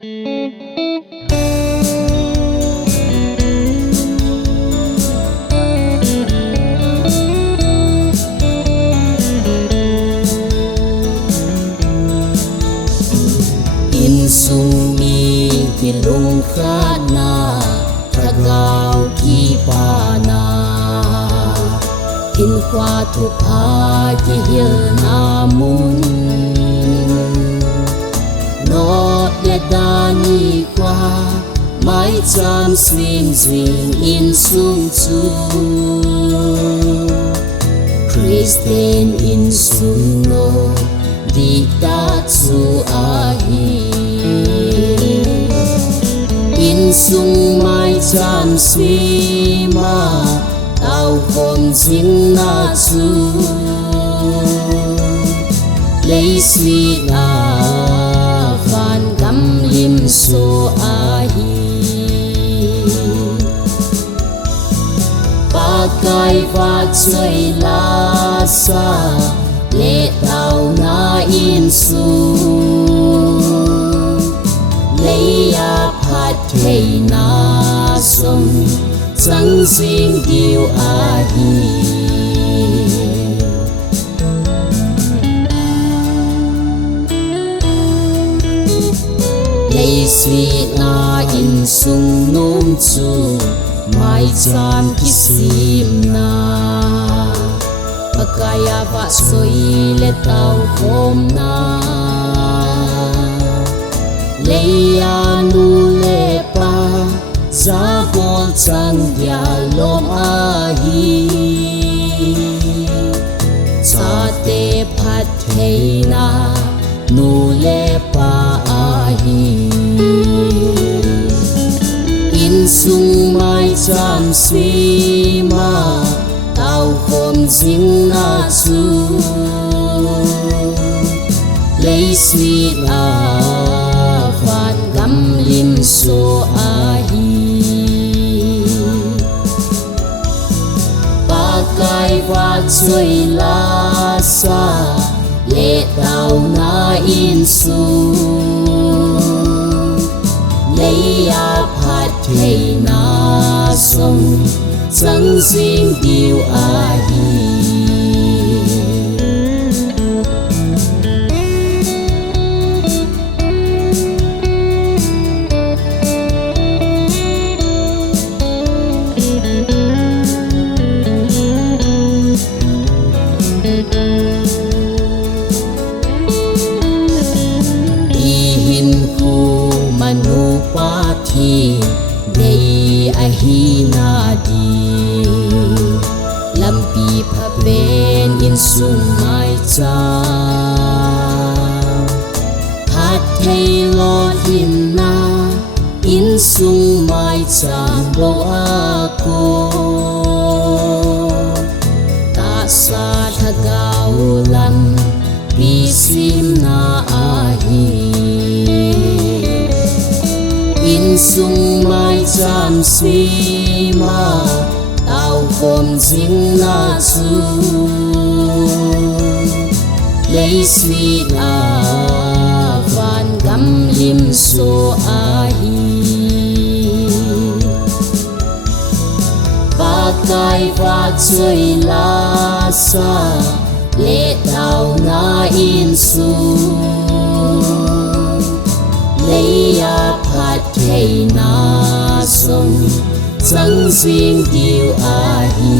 In sung mi ki lung khat na thagao ki pa na in kwa thu pa ki hil na mun no le dani kwa mai cham swing swing in sung chu Christian in sung no di ta chu a hi in sung mai cham suy ma tao khom jing na chu lấy suy na van gam lim so a hi ba kai va chơi la sa lệ tao na in sung lấy a phát thầy na sông chẳng riêng điều a hi lấy suy na in sung nôm chu mai chan ki sim na Pakaya va soi le tau khom na Leia nu le pa Za vol chang dia lom a hi Cha te phat thei na Nu le pa a hi In sung mai cham suy ma tao khom jing na chu lấy suy na van gam lim so a hi ba kai va chơi la sa lệ tao na in su lấy a phát thầy na sông chẳng riêng điều a hi Ihin ku manu pa thi dei a hi na di lampi pha pen in sung mai cha hat thei lo hin na in sung mai cha bo a ko ta sa thagau lam pi sim na a hi in sung mai cham suy ma tao khom jing na chu lấy suy na van gam lim so a hi ba kai va chơi la sa lệ tao na in sung lấy a phát thầy na sông chẳng riêng điều a hi